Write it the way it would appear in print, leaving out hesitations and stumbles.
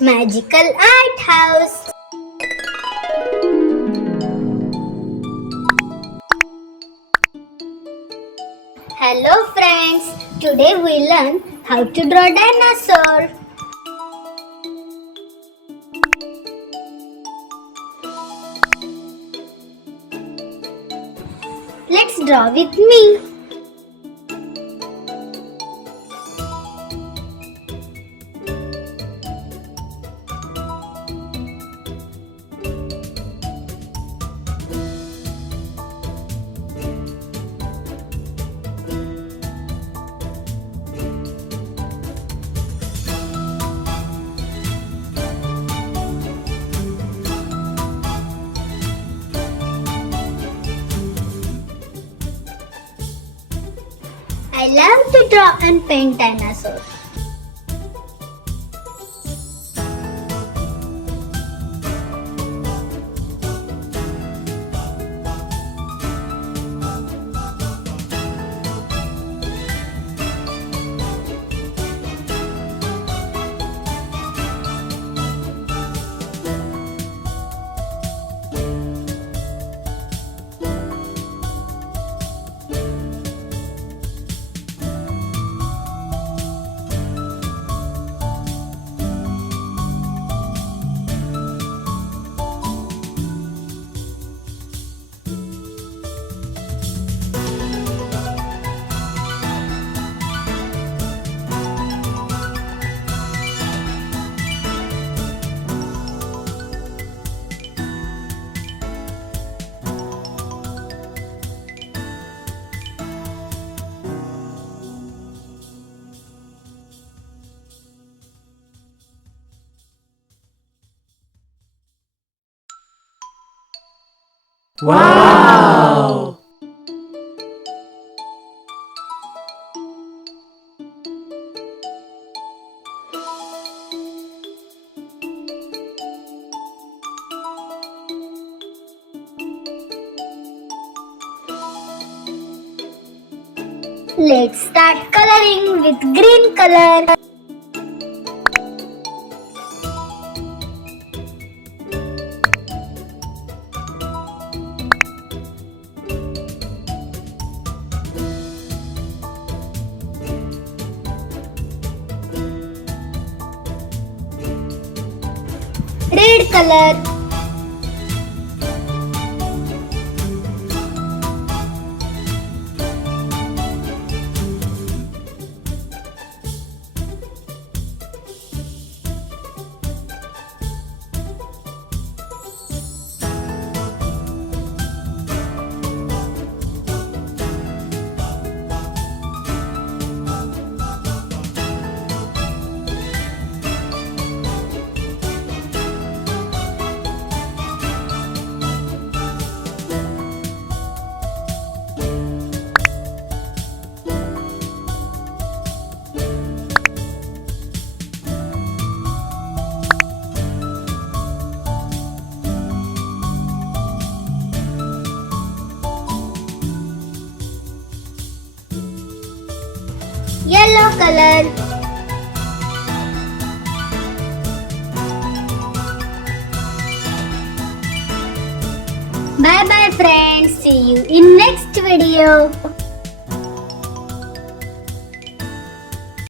Magical Art House. Hello friends, today we learn how to draw dinosaur. Let's draw with me. I love to draw and paint dinosaurs. Wow! Let's start coloring with green color. Red color. Yellow color. Bye bye friends. See you in next video.